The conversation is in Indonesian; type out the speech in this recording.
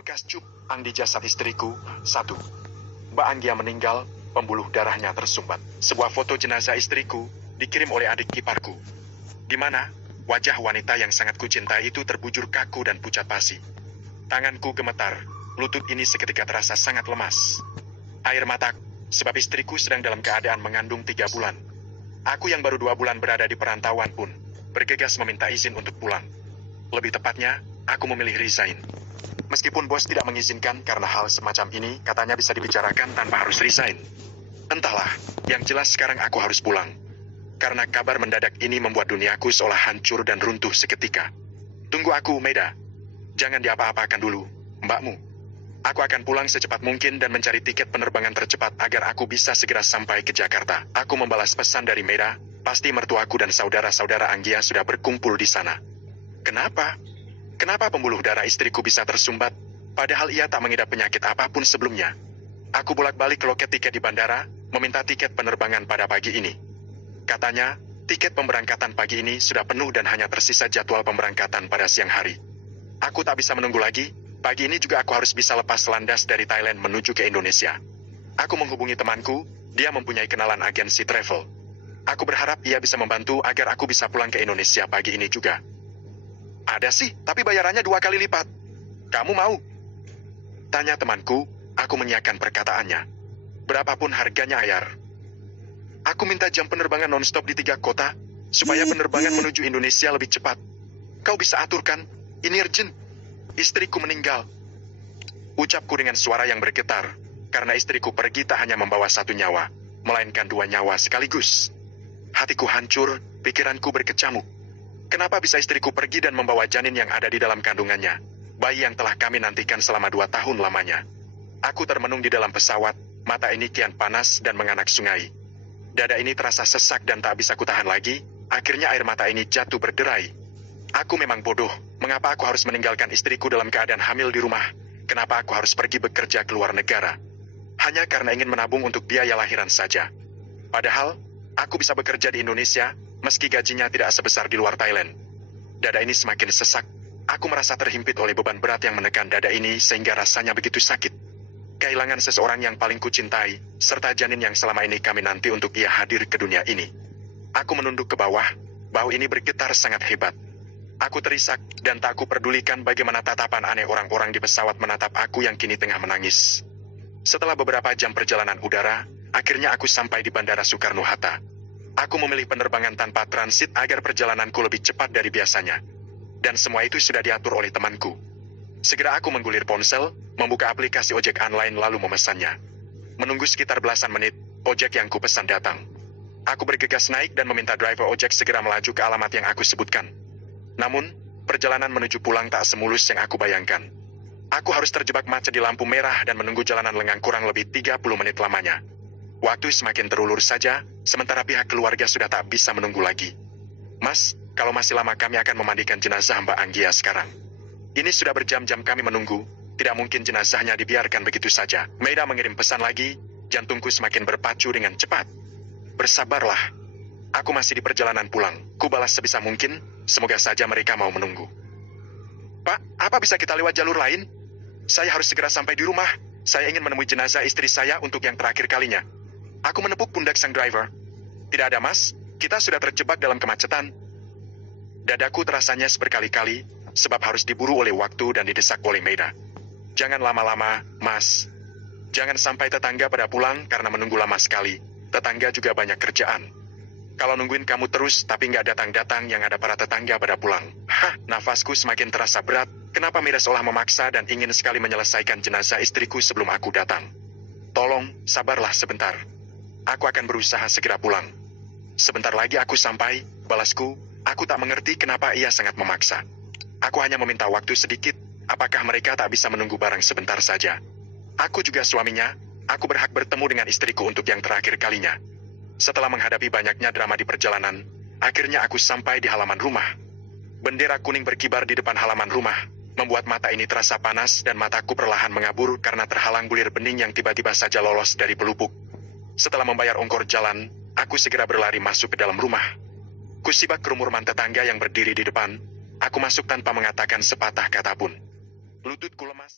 Bekas cupang di jasad istriku. 1. Mbak Anggia meninggal, pembuluh darahnya tersumbat. Sebuah foto jenazah istriku dikirim oleh adik iparku, di mana wajah wanita yang sangat kucintai itu terbujur kaku dan pucat pasi. Tanganku gemetar, lutut ini seketika terasa sangat lemas. Air mata, sebab istriku sedang dalam keadaan mengandung 3 bulan. Aku yang baru 2 bulan berada di perantauan pun bergegas meminta izin untuk pulang. Lebih tepatnya, aku memilih resign. Meskipun bos tidak mengizinkan karena hal semacam ini katanya bisa dibicarakan tanpa harus resign. Entahlah, yang jelas sekarang aku harus pulang. Karena kabar mendadak ini membuat duniaku seolah hancur dan runtuh seketika. Tunggu aku, Maida. Jangan diapa-apakan dulu, mbakmu. Aku akan pulang secepat mungkin dan mencari tiket penerbangan tercepat agar aku bisa segera sampai ke Jakarta. Aku membalas pesan dari Maida, pasti mertuaku dan saudara-saudara Anggia sudah berkumpul di sana. Kenapa? Kenapa pembuluh darah istriku bisa tersumbat, padahal ia tak mengidap penyakit apapun sebelumnya? Aku bolak-balik ke loket tiket di bandara, meminta tiket penerbangan pada pagi ini. Katanya, tiket pemberangkatan pagi ini sudah penuh dan hanya tersisa jadwal pemberangkatan pada siang hari. Aku tak bisa menunggu lagi, pagi ini juga aku harus bisa lepas landas dari Thailand menuju ke Indonesia. Aku menghubungi temanku, dia mempunyai kenalan agensi travel. Aku berharap ia bisa membantu agar aku bisa pulang ke Indonesia pagi ini juga. Ada sih, tapi bayarannya 2 kali lipat. Kamu mau? Tanya temanku, aku mengiyakan perkataannya. Berapapun harganya, Ayar. Aku minta jam penerbangan non-stop di 3 kota, supaya penerbangan menuju Indonesia lebih cepat. Kau bisa aturkan? Ini urgent. Istriku meninggal. Ucapku dengan suara yang bergetar, karena istriku pergi tak hanya membawa 1 nyawa, melainkan 2 nyawa sekaligus. Hatiku hancur, pikiranku berkecamuk. Kenapa bisa istriku pergi dan membawa janin yang ada di dalam kandungannya? Bayi yang telah kami nantikan selama 2 tahun lamanya. Aku termenung di dalam pesawat, mata ini kian panas dan menganak sungai. Dada ini terasa sesak dan tak bisa kutahan lagi, akhirnya air mata ini jatuh berderai. Aku memang bodoh, mengapa aku harus meninggalkan istriku dalam keadaan hamil di rumah? Kenapa aku harus pergi bekerja ke luar negara? Hanya karena ingin menabung untuk biaya lahiran saja. Padahal, aku bisa bekerja di Indonesia, meski gajinya tidak sebesar di luar Thailand. Dada ini semakin sesak. Aku merasa terhimpit oleh beban berat yang menekan dada ini sehingga rasanya begitu sakit. Kehilangan seseorang yang paling kucintai, serta janin yang selama ini kami nanti untuk ia hadir ke dunia ini. Aku menunduk ke bawah, bahu ini bergetar sangat hebat. Aku terisak, dan tak aku pedulikan bagaimana tatapan aneh orang-orang di pesawat menatap aku yang kini tengah menangis. Setelah beberapa jam perjalanan udara, akhirnya aku sampai di Bandara Soekarno-Hatta. Aku memilih penerbangan tanpa transit agar perjalananku lebih cepat dari biasanya. Dan semua itu sudah diatur oleh temanku. Segera aku menggulir ponsel, membuka aplikasi ojek online lalu memesannya. Menunggu sekitar belasan menit, ojek yang kupesan datang. Aku bergegas naik dan meminta driver ojek segera melaju ke alamat yang aku sebutkan. Namun, perjalanan menuju pulang tak semulus yang aku bayangkan. Aku harus terjebak macet di lampu merah dan menunggu jalanan lengang kurang lebih 30 menit lamanya. Waktu semakin terulur saja, sementara pihak keluarga sudah tak bisa menunggu lagi. Mas, kalau masih lama kami akan memandikan jenazah Mbak Anggia sekarang. Ini sudah berjam-jam kami menunggu, tidak mungkin jenazahnya dibiarkan begitu saja. Maida mengirim pesan lagi, jantungku semakin berpacu dengan cepat. Bersabarlah. Aku masih di perjalanan pulang. Ku balas sebisa mungkin, semoga saja mereka mau menunggu. Pak, apa bisa kita lewat jalur lain? Saya harus segera sampai di rumah. Saya ingin menemui jenazah istri saya untuk yang terakhir kalinya. Aku menepuk pundak sang driver. Tidak ada, Mas. Kita sudah terjebak dalam kemacetan. Dadaku terasa nyes berkali-kali, sebab harus diburu oleh waktu dan didesak oleh Maida. Jangan lama-lama, Mas. Jangan sampai tetangga pada pulang karena menunggu lama sekali. Tetangga juga banyak kerjaan. Kalau nungguin kamu terus tapi nggak datang-datang yang ada para tetangga pada pulang. Hah, nafasku semakin terasa berat. Kenapa Maida seolah memaksa dan ingin sekali menyelesaikan jenazah istriku sebelum aku datang? Tolong, sabarlah sebentar. Aku akan berusaha segera pulang. Sebentar lagi aku sampai, balasku. Aku tak mengerti kenapa ia sangat memaksa. Aku hanya meminta waktu sedikit, apakah mereka tak bisa menunggu barang sebentar saja? Aku juga suaminya, aku berhak bertemu dengan istriku untuk yang terakhir kalinya. Setelah menghadapi banyaknya drama di perjalanan, akhirnya aku sampai di halaman rumah. Bendera kuning berkibar di depan halaman rumah, membuat mata ini terasa panas dan mataku perlahan mengabur karena terhalang bulir bening yang tiba-tiba saja lolos dari pelupuk. Setelah membayar ongkor jalan, aku segera berlari masuk ke dalam rumah. Kusibak kerumunan tetangga yang berdiri di depan. Aku masuk tanpa mengatakan sepatah kata pun. Lututku lemas.